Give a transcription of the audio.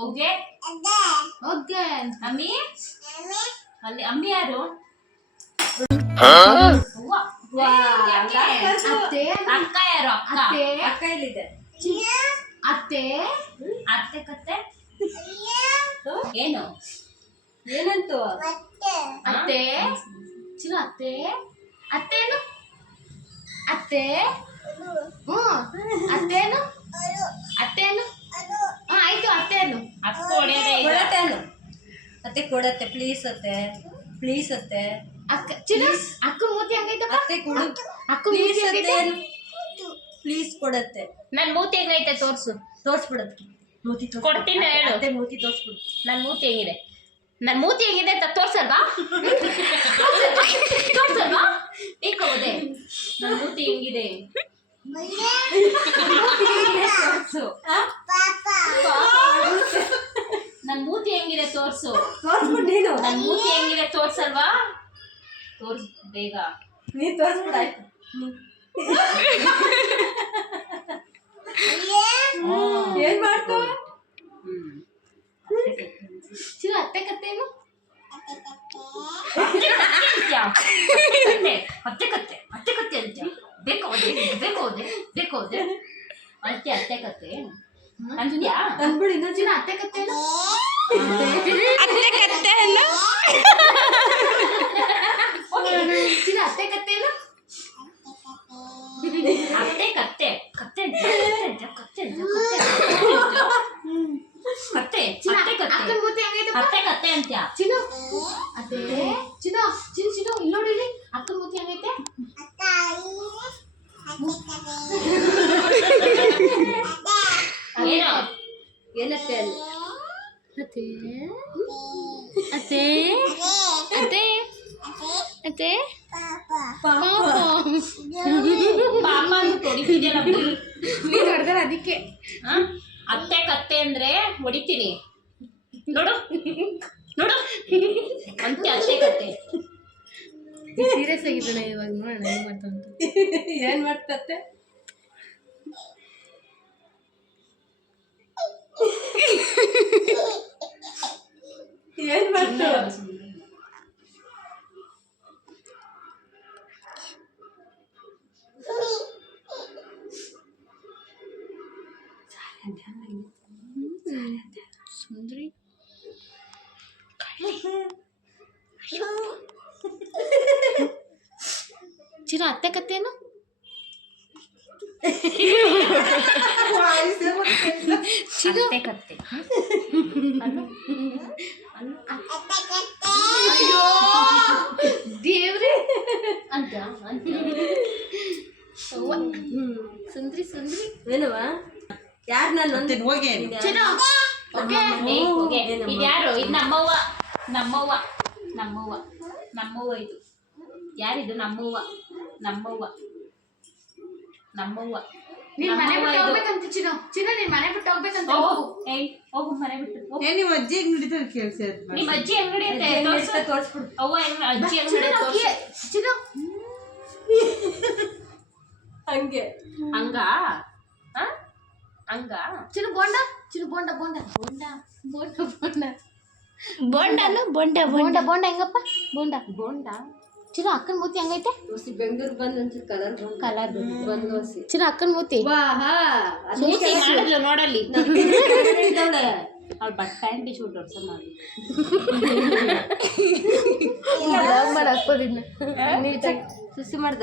ಹೊಗೆ ಹೊಗೆ ಅಮ್ಮಿ ಅಲ್ಲಿ ಅಮ್ಮಿ ಯಾರು ಅತ್ತೆ ಅಕ್ಕ ಯಾರು ಅಕ್ಕ ಎಲ್ಲಿದೆ ಅತ್ತೆ ಅತ್ತೆ ಕತ್ತೆ ಏನು ಏನಂತು ಅತ್ತೆ ಚಿನ್ನ ಅತ್ತೆ ಅತ್ತೇನು ಅತ್ತೆ ಅತ್ತೇನು ಅತ್ತೇನು ಆಯ್ತು ಅತ್ತೇನು ಅಕ್ಕ ಕೊಡತ್ತೇನು ಅತ್ತೆ ಕೊಡತ್ತೆ ಪ್ಲೀಸ್ ಅತ್ತೆ ಪ್ಲೀಸ್ ಅತ್ತೆ ಅಕ್ಕ ಚಿನ್ನ ಅಕ್ಕ ಮೂತಿ ಹಂಗೈತಪ್ಪ ಅತ್ತೆ ಕೊಡು ಅಕ್ಕ ಮೂತಿ ಹಂಗೈತೆ ಪ್ಲೀಸ್ ಕೊಡತ್ತೆ ನನ್ನ ಮೂತಿ ಹೆಂಗೈತೆ ತೋರಿಸ್ಬಿಡತ್ತೆ ಮೂತಿ ಕೊಡ್ತೀನಿ ಹೇಳು ಅತ್ತೆ ಮೂತಿ ತೋರಿಸ್ಬಿಡು ನನ್ನ ಮೂತಿ ಹೆಂಗಿದೆ ನನ್ನ ಮೂತಿ ಹೆಂಗಿದೆ ಅಂತ ತೋರ್ಸಲ್ವಾ ತೋರ್ಸಲ್ವಾ ಏಕೋದೆ ನನ್ನ ಮೂತಿ ಹೆಂಗಿದೆ ನನ್ನ ಮೂತಿ ಹೆಂಗಿದೆ ತೋರ್ಸು ನನ್ನ ಮೂತಿ ಹೆಂಗಿದೆ ತೋರ್ಸಲ್ವಾ ತೋರ್ಸ್ ಬೇಗ ನೀ ತೋರ್ಸ್ಬಿಡಾಯ್ತು ಏನ್ ಮಾಡ್ತು ಚಿನ್ನ ಅತ್ತೆ ಕತ್ತೇನು ಅತ್ತೆ ಕತ್ತೆ ಅಂತ ಬೇಕೋದೆ ಅತ್ತೆ ಅತ್ತೆ ಕತ್ತೆ ಅಂತ್ಯಾ ಅಂದ್ಬಿಡಿ ಇನ್ನೊಂದು ಚಿನ್ನ ಅತ್ತೆ ಕತ್ತೇನು ಅತ್ತೆ ಕತ್ತೆ ಅಲ್ಲ ಚಿನ್ನ ಅತ್ತೆ ಕತ್ತೇನು ಅತ್ತೆ ಕತ್ತೆ ಕತ್ತೆ ಕತ್ತೆ ಕತ್ತೆ ಅತ್ತೆ ಮೂತಿ ಹೆಂಗೈತೆ ಅತ್ತೆ ಕತ್ತೆ ಅಂತ ಚಿನ್ನು ಅತ್ತೆ ಚಿನ್ನು ಚಿನ್ನು ಚಿನ್ನು ಇಲ್ಲಿ ನೋಡಿ ಇಲ್ಲಿ ಅಕ್ಕ ಮೂತಿ ಹೆಂಗೈತೆ ಏನೋ ಏನತ್ತೆ ಅಲ್ಲಿ ಅತ್ತೆ ಅತ್ತೆ ಅತ್ತೆ ಅತ್ತೆ ಪಾಪ ಹೊಡಿತಿದ್ಯಲ್ಲ ನೀನು ಹೊಡೆದ್ರೆ ಅದಕ್ಕೆ ಅತ್ತೆ ಕತ್ತೆ ಅಂದ್ರೆ ಹೊಡಿತೀನಿ ನೋಡು ನೋಡು ಅಂತೆ ಅತ್ತೆ ಕತ್ತೆ ಸೀರಿಯಸ್ ಆಗಿದ್ದಾಳೆ ಇವಾಗ ನೋಡೋಣ ಏನ್ ಮಾಡ್ತಂತ ಏನ್ ಮಾಡ್ತತ್ತೆ ಏನ್ ಮಾಡ್ತ ಸುಂದ್ರಿ ಚಿನ್ನ ಅತ್ತೆ ಕತ್ತೇನು ಅತ್ತೆ ಕತ್ತೆ ದೇವ್ರೆ ಅಂತ ಸುಂದ್ರಿ ಸುಂದ್ರಿ ಏನವ ಯಾರು ನಾನು ಇದ್ಯಾರು ಇದು ನಮ್ಮವ್ವ ನಮ್ಮವ್ವ ನಮ್ಮವ್ವ ನಮ್ಮವ್ವ ಇದು ಯಾರಿದು ನಮ್ಮವ್ವ ನಮ್ಮವ್ವ ನಮ್ಮವ್ವ ನೀನ್ ಮನೆ ಬಿಟ್ಟು ಹೋಗ್ಬೇಕಂತ ಚಿನ್ನು ಚಿನ್ನು ನೀನ್ ಮನೆ ಬಿಟ್ಟು ಹೋಗ್ಬೇಕಂತ ಹೋಗು ಮನೆ ಬಿಟ್ಟು ನಿಮ್ಮ ಅಜ್ಜಿ ಹೆಂಗ್ ನಡೀತಾರೆ ಕೇಳಿಸಿ ನಿಮ್ಮ ಅಜ್ಜಿ ಹೆಂಗ್ ನಡೆಯುತ್ತೆ ತೋರಿಸ್ಬಿಡು ಅವ್ವ ಹೆಂಗ್ ಅಜ್ಜಿ ಹೆಂಗ್ ನಡೆಯುತ್ತೆ ಚಿನ್ನು ಹಂಗೆ ಹಂಗ ಹಂಗ ಚಿನ್ನು ಬೋಂಡ ಚಿನ್ನು ಬೋಂಡ ಬೋಂಡ ಬೋಂಡ ಬೋಂಡ ಬೋಂಡ ಬೋಂಡನು ಬೋಂಡ ಬೋಂಡ ಬೋಂಡ ಹೆಂಗಪ್ಪ ಬೋಂಡ ಬೋಂಡ ಚಿನ್ನು ಅಕ್ಕನ ಮೂತಿ ಹೆಂಗೈತೆ ಬೆಂಗಳೂರು ಬಂದ್ ಒಂಚೂರು ಕಲರ್ ಬಂದು ಚಿನ್ನು ಅಕ್ಕನ ಮೂತಿ ನೋಡಲ್ಲಿ ಅವ್ಳು ಬಟ್ ಪ್ಯಾಂಟ್ ಶೂಟ್ ಹೊಡ್ಸ ಮಾಡಿ ಸುಸಿ ಮಾಡ್ದ